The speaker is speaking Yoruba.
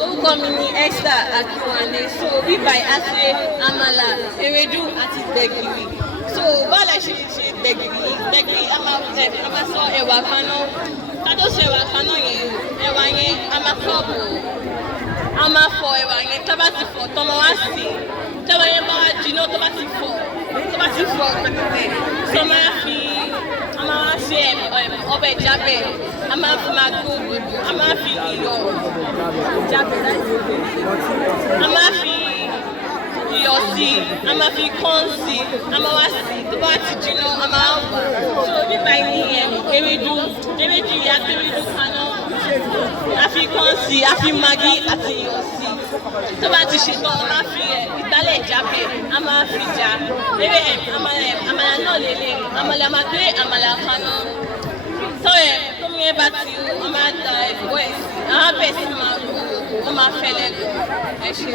Orúkọ mi ni Esther Akinwande. So bíbá àṣẹ Amala, Ewedu àti Gbegiri. So báwo la ṣe Gbegiri? Gbegiri a máa sọ ẹ̀wà kaná. Ká tó sọ ẹ̀wà kaná yẹn, ẹ̀wà yẹn a máa kọ́ọ̀bù. A máa fọ ẹ̀wà yẹn, tó bá ti fọ tọmọ wá sí. Tẹ́wà yẹn bá wá jiná tó bá ti fọ pẹ̀pẹ̀pẹ̀. So máa wá ṣe ọbẹ̀ jábẹ̀. A máa fi magó gbogbo, a máa fi iyọ̀ jábẹ̀ láti a máa fi iyọ̀ sí, a máa fi kọ́ń sí, a máa wá sí, tó bá ti jiná, a máa wà. So nígbà yẹn ewédú yìí àti ewédú kaná, a fi kọ́ń sí, a fi magí àti iyọ̀ sí. Tó bá ti ṣe tán, a máa fi ìgbálẹ̀ jábẹ̀, a máa fi já. Àmàlà náà lélẹ̀, àmàlà máa gbé àmàlà kaná. Tómi yẹn bá ti o, wọ́n máa da ẹ̀fọ́ ẹ̀ sí, àwọn abẹ́ sí máa gbogbo, wọ́n máa fẹ́lẹ́ gan. Ẹ ṣe.